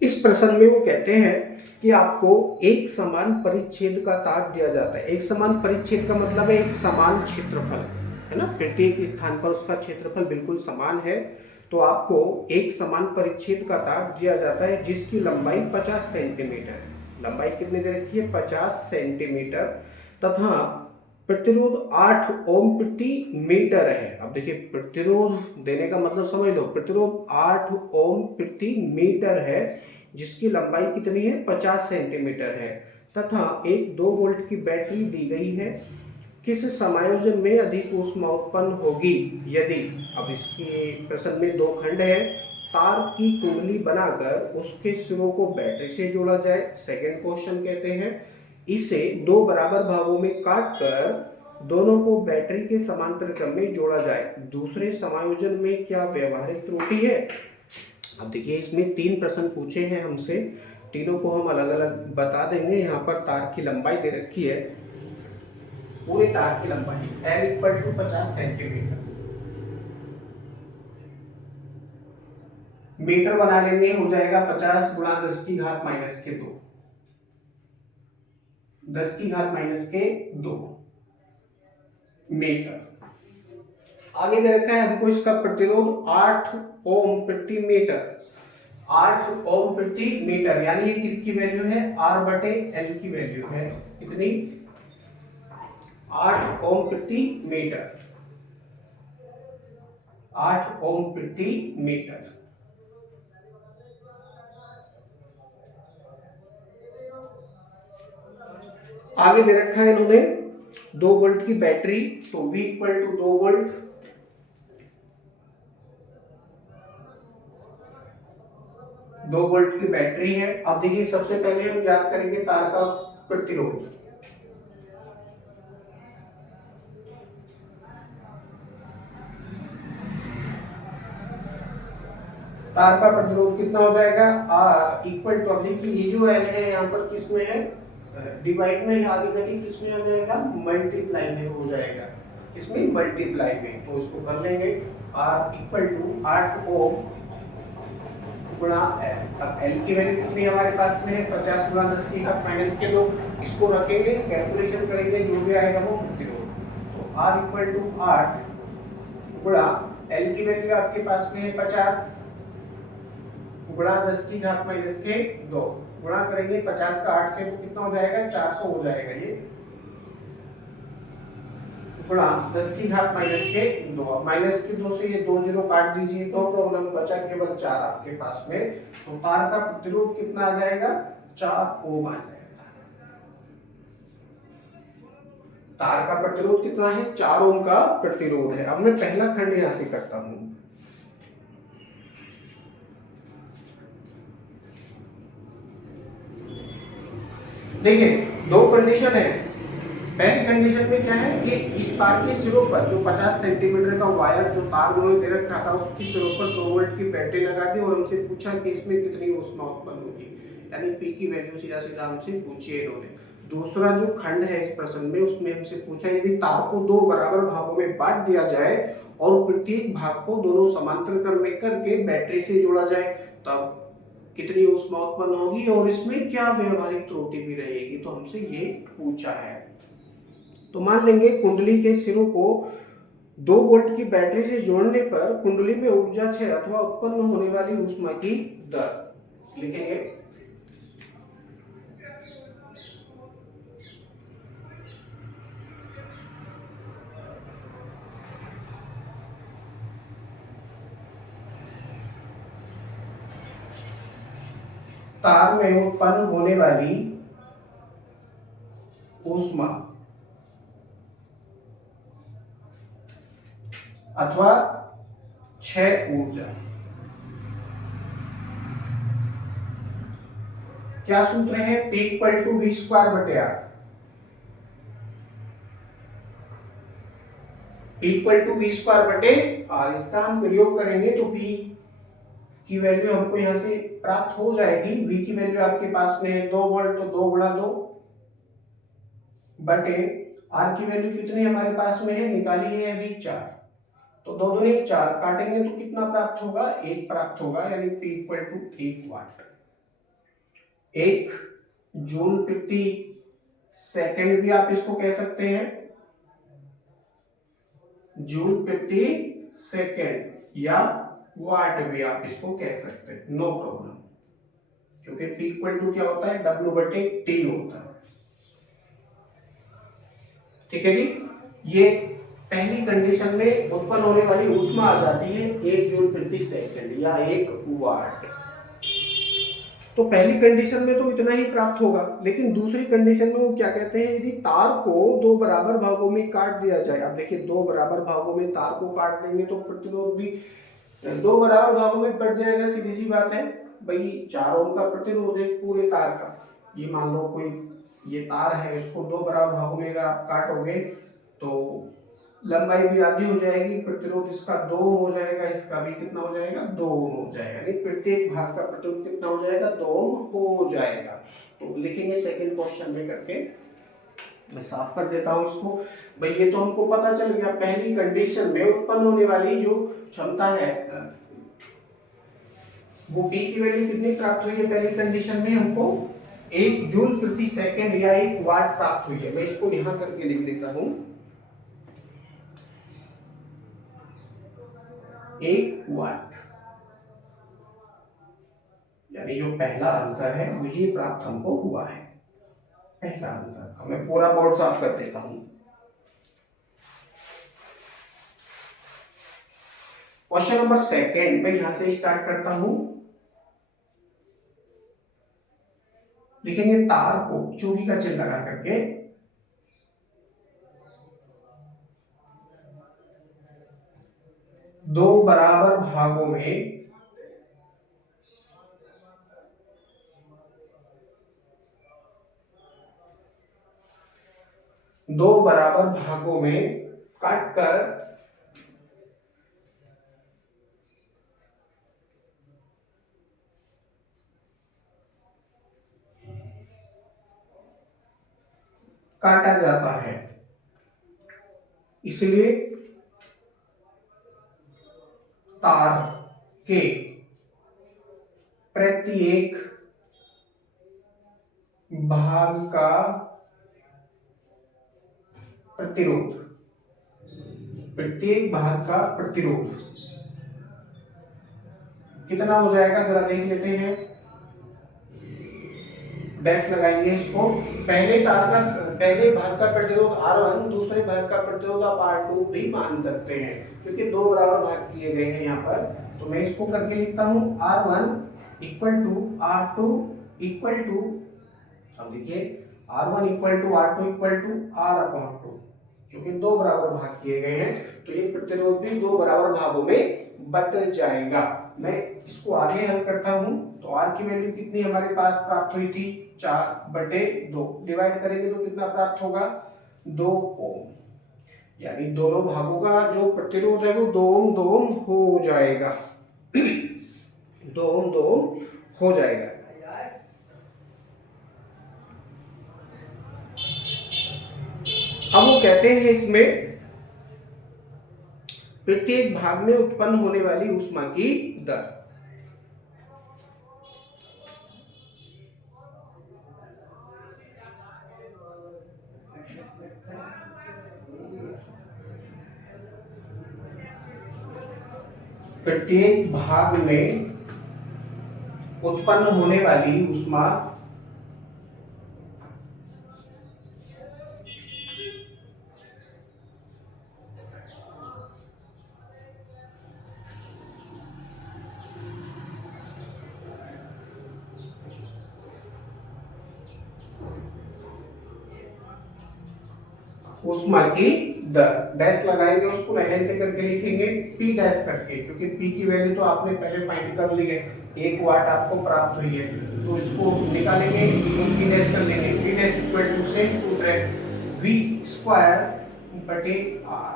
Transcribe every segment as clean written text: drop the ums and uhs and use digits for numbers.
इस प्रश्न में वो कहते हैं कि आपको एक समान परिच्छेद का तार दिया जाता है। एक समान परिच्छेद का मतलब है एक समान क्षेत्रफल, है ना, प्रत्येक स्थान पर उसका क्षेत्रफल बिल्कुल समान है। तो आपको एक समान परिच्छेद का तार दिया जाता है जिसकी लंबाई 50 सेंटीमीटर है। लंबाई कितनी दे रखी है? 50 सेंटीमीटर। तथा प्रतिरोध 8 ओम प्रति मीटर है। अब देखिए, प्रतिरोध देने का मतलब समझ लो, प्रतिरोध 8 ओम प्रति मीटर है जिसकी लंबाई कितनी है? 50 सेंटीमीटर है। तथा एक 2 वोल्ट की बैटरी दी गई है। किस समायोजन में अधिक ऊष्मा उत्पन्न होगी यदि, अब इसके प्रश्न में दो खंड है, तार की कुंडली बनाकर उसके सिरों को बैटरी से जोड़ा जाए। सेकंड क्वेश्चन कहते हैं इसे दो बराबर भागों में काट कर दोनों को बैटरी के समांतर क्रम में जोड़ा जाए। दूसरे समायोजन में क्या व्यवहारिक त्रुटि है? अब देखिए, इसमें तीन प्रश्न पूछे हैं हमसे, तीनों को हम अलग अलग बता देंगे। यहाँ पर तार की लंबाई दे रखी है, पूरे तार की लंबाई L equal to 50 centimetre. Metre बना लेंगे, हो जाएगा 50 गुणा 10 की घात माइनस के 2, 10 की घात माइनस के 2 मीटर। आगे दे रखा है हमको इसका प्रतिरोध 8 ओम प्रति मीटर। 8 ओम प्रति मीटर यानी ये किसकी वैल्यू है? R बटे L की वैल्यू है। कितनी? 8 ओम प्रति मीटर। 8 ओम प्रति मीटर। आगे दे रखा है इन्होंने 2 वोल्ट की बैटरी, तो V इक्वल टू 2 वोल्ट। दो वोल्ट की बैटरी है। अब देखिए, सबसे पहले हम याद करेंगे तार का प्रतिरोध। तार का प्रतिरोध कितना हो जाएगा? R इक्वल टू, अब देखिए ये जो L है यहाँ पर किस में है? डिवाइड में है, आगे जाके किस में आ जाएगा? मल्टीप्लाई में हो जाएगा। किसमें? मल्टीप्लाई में। तो इसको कर लेंगे, R इक्वल टू 8 ओम गुणा L। अब L की वैल्यू कितनी हमारे पास में है? 50 गुणा 10 की घात माइनस के 2। इसको रखेंगे, कैलकुलेशन करेंगे, जो भी आएगा वो प्रतिरोध। तो R इक्वल टू 8 गुणा L की वैल्यू आपके पास में है 50 गुणा 10 की घात माइनस के 2। गुणा करेंगे 50 का 8 से तो कितना हो जाएगा? 400 हो जाएगा ये, गुणा 10 की घात माइनस के 2। अब माइनस के 2 से ये 2 जीरो काट दीजिए, नो प्रॉब्लम, बचा केवल 4 आपके पास में। तो तार का प्रतिरोध कितना आ जाएगा? 4 ओम आ जाएगा। तार का प्रतिरोध कितना है? 4 ओम का प्रतिरोध है। अब मैं पहला खंड यहां से करता हूं। देखिए, दो कंडीशन है। पहली कंडीशन में क्या है कि इस तार के सिरों पर जो 50 सेंटीमीटर का वायर जो तार उन्होंने दे रखा था उसकी सिरों पर 2 वोल्ट की बैटरी लगा दी और हमसे पूछा कि इसमें कितनी ऊष्मा उत्पन्न होगी, यानी पी की वैल्यू सीधा सीधा हमसे पूछी है इन्होंने। दूसरा जो खंड है इस प्रश्न में, उसमें हमसे पूछा यदि तार को दो बराबर भागों में बांट दिया जाए और प्रत्येक भाग को दोनों समांतर क्रम में करके बैटरी से जोड़ा जाए तब कितनी ऊष्मा उत्पन्न होगी और इसमें क्या व्यवहारिक त्रुटि भी रहेगी, तो हमसे ये पूछा है। तो मान लेंगे कुंडली के सिरों को 2 वोल्ट की बैटरी से जोड़ने पर कुंडली में ऊर्जा क्षय अथवा उत्पन्न होने वाली ऊष्मा की दर लिखेंगे। तार में उत्पन्न होने वाली ऊष्मा अथवा क्षय ऊर्जा, क्या सूत्र है? P equal to V square बटे R। P equal to V square बटे R, इसका हम प्रयोग करेंगे तो P की वैल्यू हमको यहां से प्राप्त हो जाएगी। V की वैल्यू आपके पास में है 2 वोल्ट, तो 2 गुणा 2 बटे R की वैल्यू कितनी हमारे पास में है? निकाली है अभी 4, तो 2 दूनी 4, काटेंगे तो कितना प्राप्त होगा? 1 प्राप्त होगा, यानी P equal to 1 watt. 1 joule प्रति सेकंड भी आप इसको कह सकते हैं, जूल प्रति सेकंड, या वाट भी आप इसको कह सकते हैं, नो प्रॉब्लम, क्योंकि P इक्वल टू क्या होता है, W बटे T होता है। ठीक है जी, ये पहली कंडीशन में उत्पन्न होने वाली ऊष्मा आ जाती है 1 जूल प्रति सेकंड या 1 वाट। तो पहली कंडीशन में तो इतना ही प्राप्त होगा, लेकिन दूसरी कंडीशन में वो क्या कहते हैं, यदि तार को 2 बराबर भागों में काट दिया जाए। अब देखिए 2 बराबर भागों में तार को काट देंगे तो प्रतिरोध भी 2 बराबर भागों में बढ़ जाएगा, सीधी सी बात है भाई। 4 ओम का प्रतिरोध है पूरे तार का, ये मान लो कोई ये तार है, इसको 2 बराबर भागों में अगर आप काटोगे तो लंबाई भी आधी हो जाएगी, प्रतिरोध इसका 2 हो जाएगा, इसका भी कितना हो जाएगा, 2 हो जाएगा, नहीं प्रत्येक भाग का प्रतिरोध कितना हो जाएगा, 2 हो जाएगा। तो लिखेंगे सेकंड क्वेश्चन में करके, मैं साफ कर देता हूं इसको। भाई ये तो हमको पता चल गया, पहली कंडीशन में उत्पन्न होने वाली जो क्षमता है वो P की वैल्यू कितनी प्राप्त हुई है, पहली कंडीशन में हमको 1 जूल प्रति सेकंड या 1 वाट प्राप्त हुई है। मैं इसको यहां करके लिख देता हूं, 1 वाट, यानी जो पहला आंसर है वही प्राप्त हमको हुआ है, पहला आंसर। मैं पूरा बोर्ड साफ कर देता हूं। क्वेश्चन नंबर सेकंड मैं यहां से स्टार्ट करता हूं। लिखेंगे तार को चूड़ी का चिन्ह लगा करके 2 बराबर भागों में काटकर काटा जाता है, इसलिए तार के प्रत्येक भाग का प्रतिरोध, प्रत्येक भाग का प्रतिरोध कितना हो जाएगा, जरा देख लेते हैं। डैश लगाएंगे इसको, पहले भाग का प्रतिरोध R1, दूसरे भाग का प्रतिरोध आप R2 भी मान सकते हैं, क्योंकि 2 बराबर भाग किए गए हैं यहाँ पर। तो मैं इसको करके लिखता हूँ R1 equal to R2 equal to, अब देखिए R1 equal to R2 equal to R/2, क्योंकि 2 बराबर भाग किए गए हैं तो ये प्रतिरोध भी 2 बराबर भागों में बट जाएगा। मैं इसको आगे हल करता हूं, तो R की वैल्यू कितनी हमारे पास प्राप्त हुई थी, 4/2, डिवाइड करेंगे तो कितना प्राप्त होगा, 2 ओम, यानी दोनों भागों का जो प्रतिरोध है वो 2 ओम हो जाएगा, 2 ओम हो जाएगा। अब वो कहते हैं इसमें प्रत्येक भाग में उत्पन्न होने वाली ऊष्मा की दर। प्रत्येक भाग में उत्पन्न होने वाली ऊष्मा ऊष्मा की दर, डैश लगाएंगे उसको पहले से करके लिखेंगे P डैश करके, क्योंकि P की वैल्यू तो आपने पहले फाइंड कर ली है, 1 वाट आपको प्राप्त हुई है, तो इसको निकालेंगे, P डैश कर लेंगे। P dash equal to same सूत्र है V स्क्वायर बटे R।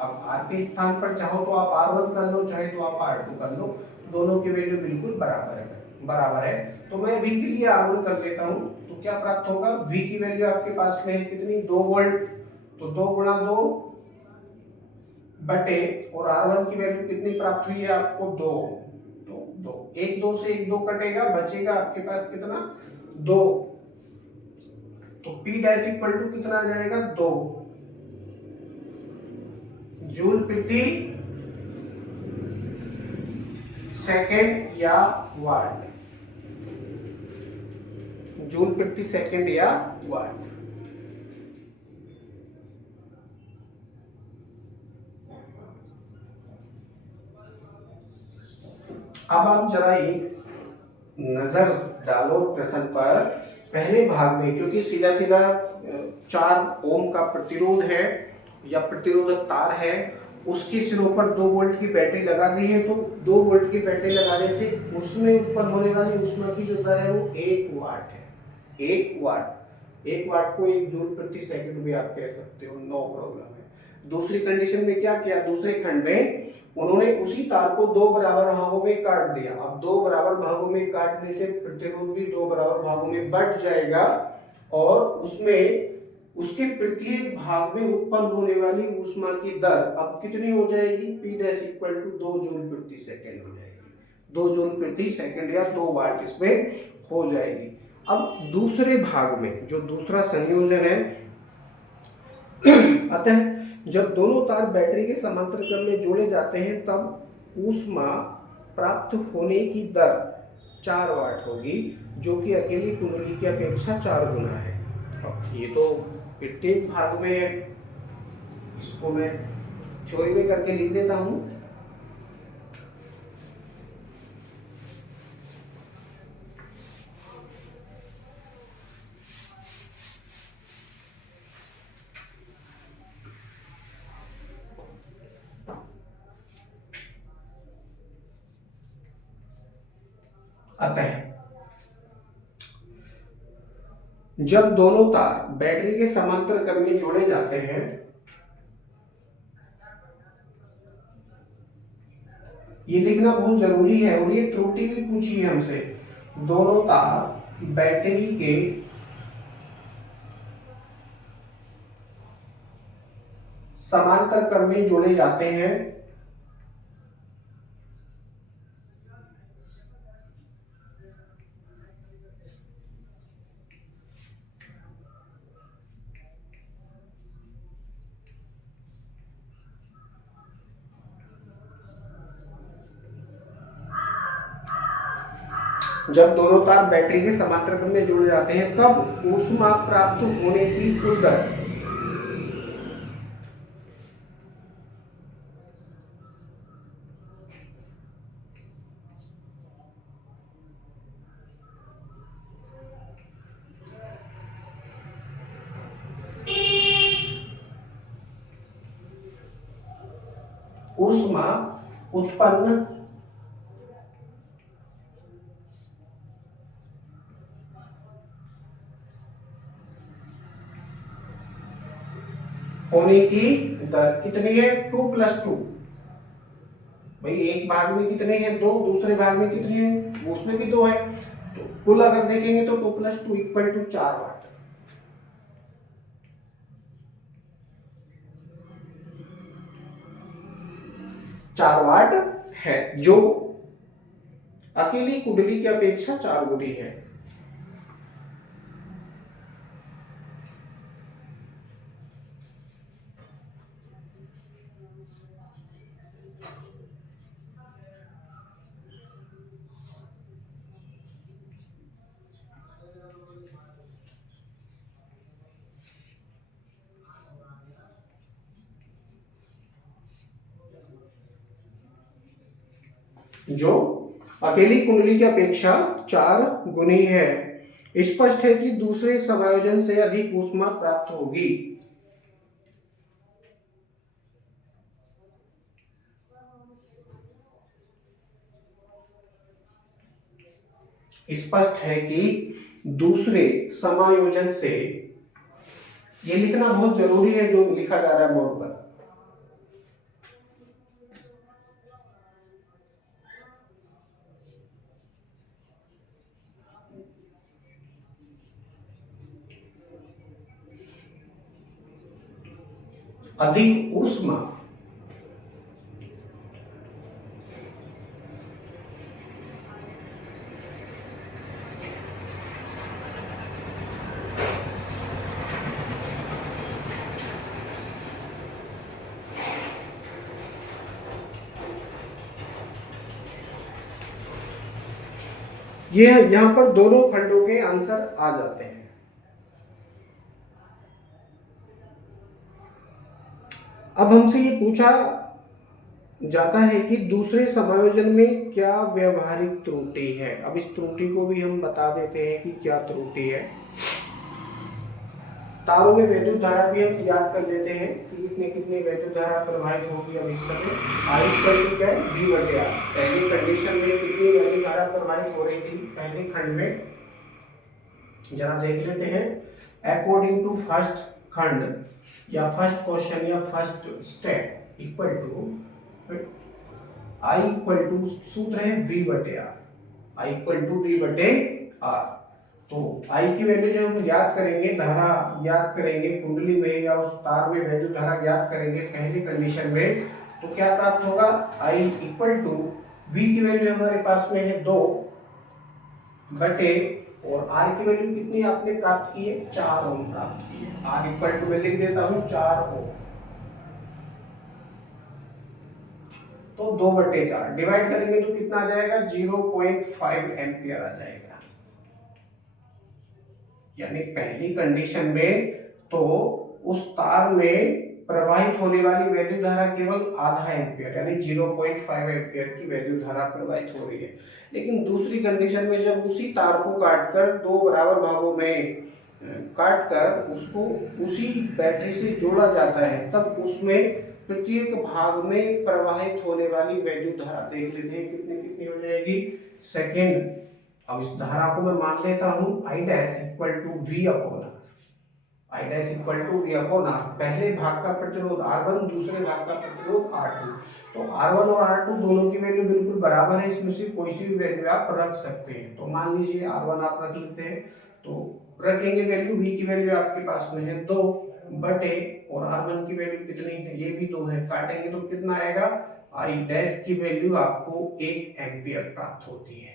अब R के स्थान पर चाहो तो आप R1 कर लो, चाहे तो आप R2 कर लो, दोनों की वैल्यू बिल्कुल बराबर है। तो मैं V के लिए R1 कर लेता हूं, तो क्या प्राप्त होगा, V की वैल्यू आपके पास में है कितनी, 2 वोल्ट, तो 2 गुणा 2 बटे, और R1 की वैल्यू कितनी प्राप्त हुई है आपको, 2, तो 2, 1 2 से 1 2 कटेगा, बचेगा आपके पास कितना, 2, तो P डैश इक्वल टू कितना आ जाएगा 2 जूल प्रति सेकेंड या वाट, जूल प्रति सेकेंड या वाट। अब आप जरा एक नजर डालो प्रश्न पर। पहले भाग में क्योंकि सीधा सीधा 4 ओम का प्रतिरोध है या प्रतिरोधक तार है, उसके सिरों पर 2 वोल्ट की बैटरी लगा दी है, तो 2 वोल्ट की बैटरी लगाने से उसमें उत्पन्न होने वाली ऊष्मा की जो दर है वो 1 वाट है। 1 वाट, 1 वाट को 1 जूल प्रति सेकंड भी आप कह सकते हो, नो प्रॉब्लम है। दूसरी कंडीशन में क्या किया, दूसरे खंड में उन्होंने उसी तार को 2 बराबर भागों में काट दिया। अब 2 बराबर भागों में काटने से प्रतिरोध भी 2 बराबर भागों में बढ़ जाएगा और उसमें उसके प्रत्येक भाग में उत्पन्न होने वाली ऊष्मा की दर अब कितनी हो जाएगी, P dash equal to 2 joule प्रति सेकंड हो जाएगी। 2 जूल प्रति सेकंड या 2 वाट इसमें हो जाएगी। अब दूसरे भाग में जो दूसरा संयोजन है, अतः जब दोनों तार बैटरी के समांतर क्रम में जोड़े जाते हैं तब ऊष्मा प्राप्त होने की दर 4 वाट होगी, जो कि अकेली कुंडली की अपेक्षा 4 गुना है। ये तो प्रत्येक भाग में है, इसको मैं थ्योरी में करके लिख देता हूं। अतः जब दोनों तार बैटरी के समांतर क्रम में जोड़े जाते हैं, ये लिखना बहुत जरूरी है और ये त्रुटि भी पूछी है हमसे। दोनों तार बैटरी के समांतर क्रम में जोड़े जाते हैं जब दोनों तार बैटरी के समांतर क्रम में जुड़ जाते हैं तब ऊष्मा प्राप्त होने की कुल दर ऊष्मा उत्पन्न होने की दर कितनी है, 2 + 2। भाई एक भाग में कितने हैं, 2, दूसरे भाग में कितनी है, उसमें भी 2 है, तो कुल अगर देखेंगे तो 2 + 2 = 4 वाट। चार वाट है, जो अकेली कुंडली की अपेक्षा 4 गुनी है। जो अकेली कुंडली की अपेक्षा 4 गुनी है। स्पष्ट है कि दूसरे समायोजन से अधिक ऊष्मा प्राप्त होगी। स्पष्ट है कि दूसरे समायोजन से, ये लिखना बहुत जरूरी है जो लिखा जा रहा है बोर्ड पर। अधिक ऊष्मा ये यहाँ पर दोनों खंडों के आंसर आ जाते हैं। अब हमसे ये पूछा जाता है कि दूसरे समायोजन में क्या व्यवहारिक त्रुटि है। अब इस त्रुटि को भी हम बता देते हैं कि क्या त्रुटि है। तारों में वैद्युत धारा भी हम याद कर लेते हैं कि कितने कितने वैद्युत धारा प्रवाहित होगी। अब इस समय आई इक्वल क्या है, V बटे R। पहली कंडीशन में कितनी वैद्युत धारा प्रवाहित हो रही थी पहले खंड में, जरा देख लेते हैं। अकॉर्डिंग टू फर्स्ट खंड या फर्स्ट क्वेश्चन या first step equal to I equal to सूत्र है V बटे R। I equal to V बटे R। तो I की वैल्यू जो हम याद करेंगे, धारा याद करेंगे कुंडली में या उस तार में वैद्युत धारा याद करेंगे पहली कंडीशन में, तो क्या प्राप्त होगा, I इक्वल टू V की वैल्यू हमारे पास में है 2 बटे, और R की वैल्यू कितनी आपने प्राप्त की है, 4 ओम प्राप्त की है। R इक्वल टू मैं लिख देता हूं 4 ओम, तो 2 बटे 4 डिवाइड करेंगे तो कितना आ जाएगा, 0.5 एम्पियर आ जाएगा। यानी पहली कंडीशन में तो उस तार में प्रवाहित होने वाली वैद्युत धारा केवल आधा एम्पियर यानी 0.5 एम्पियर की वैद्युत धारा प्रवाहित हो रही है। लेकिन दूसरी कंडीशन में जब उसी तार को काटकर 2 बराबर भागों में काटकर उसको उसी बैटरी से जोड़ा जाता है, तब उसमें प्रत्येक भाग में प्रवाहित होने वाली वैद्युत धारा देख लेते हैं कितनी कितनी हो जाएगी। सेकेंड, अब इस धारा को मैं मान लेता हूं I dash equal to V upon R। I dash equal to V upon R, पहले भाग का प्रतिरोध R1, दूसरे भाग का प्रतिरोध R2। तो R1 और R2 दोनों की वैल्यू बिल्कुल बराबर है, इसमें से कोई सी भी वैल्यू आप रख सकते हैं। तो मान लीजिए R1 आप रख लेते हैं, तो रखेंगे वैल्यू, V की वैल्यू आपके पास में है 2 बटे, और R1 की वैल्यू कितनी है, ये भी 2 है, काटेंगे तो कितना आएगा, I डैश की वैल्यू आपको 1 एम्पियर प्राप्त होती है।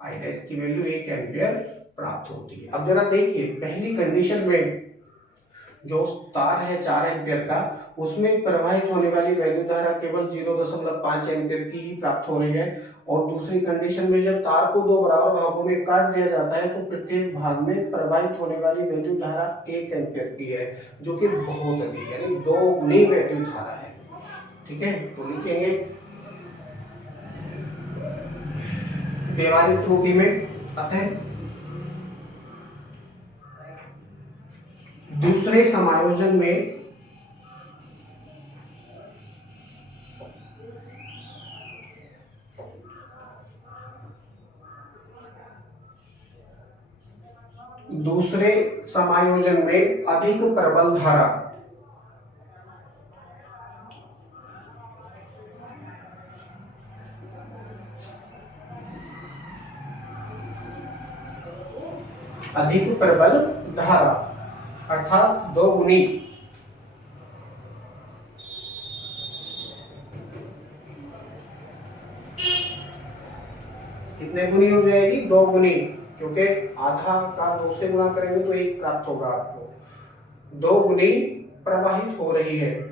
I डैश की वैल्यू 1 एम्पियर प्राप्त होती है। अब जरा देखिए पहली कंडीशन में जो तार है 4 एम्पियर का, उसमें प्रवाहित होने वाली वैद्युत धारा केवल 0.5 एम्पियर की ही प्राप्त हो रही है, और दूसरी कंडीशन में जब तार को 2 बराबर भागों में काट दिया जाता है तो प्रत्येक भाग में प्रवाहित होने वाली वैद्युत धारा 1 एम्पियर की है, जो कि बहुत अधिक है, यानी 2 गुनी वैद्युत धारा है। ठीक है, तो लिखेंगे व्यवहारिक त्रुटि में, अतः दूसरे समायोजन में अधिक प्रबल धारा अर्थात 2 गुनी कितने गुनी हो जाएगी, 2 गुनी, क्योंकि आधा का 2 से गुणा करेंगे तो 1 प्राप्त होगा आपको। 2 गुनी प्रवाहित हो रही है।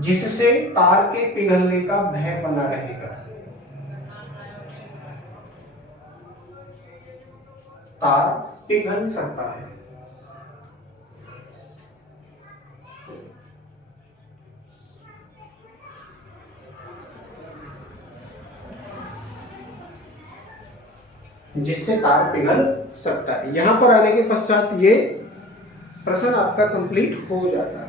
जिससे तार के पिघलने का भय बना रहेगा। तार पिघल सकता है। जिससे तार पिघल सकता है। यहां पर आने के पश्चात ये प्रश्न आपका कंप्लीट हो जाता है।